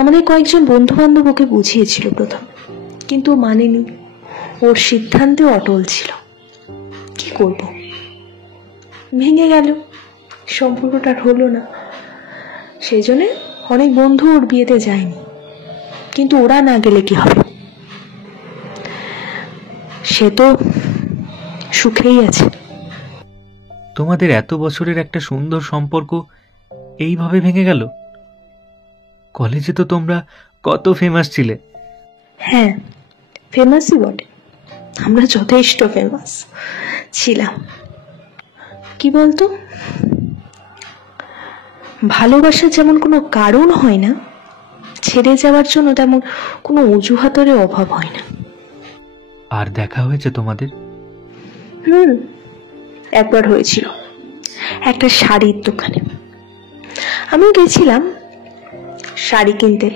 আমাদের কয়েকজন বন্ধু বান্ধব ওকে বুঝিয়েছিল প্রথম, কিন্তু ও মানেনি। ওর সিদ্ধান্তে অটল ছিল। কি করব, ভেঙে গেল, সম্পর্কটা হলো না। সেই জন্য অনেক বন্ধু ওর বিয়েতে যায়নি। কিন্তু ওরা না গেলে কি হবে, সে তো সুখেই আছে। তোমাদের এত বছরের একটা সুন্দর সম্পর্ক এইভাবে ভেঙে গেল? কলেজে তো তোমরা কত ফেমাস ছিলে। হ্যাঁ, ফেমাসই বটে, আমরা যথেষ্ট ফেমাস ছিলাম। কি বলতো, ভালোবাসা যেমন কোনো কারণ হয় না, ছেড়ে যাওয়ার জন্য তেমন কোনো অজুহাতের অভাব হয় না। আর দেখা হয়েছে তোমাদের? একবার হয়েছিল, একটা শাড়ির দোকানে। আমিও গেছিলাম শাড়ি কিনতে।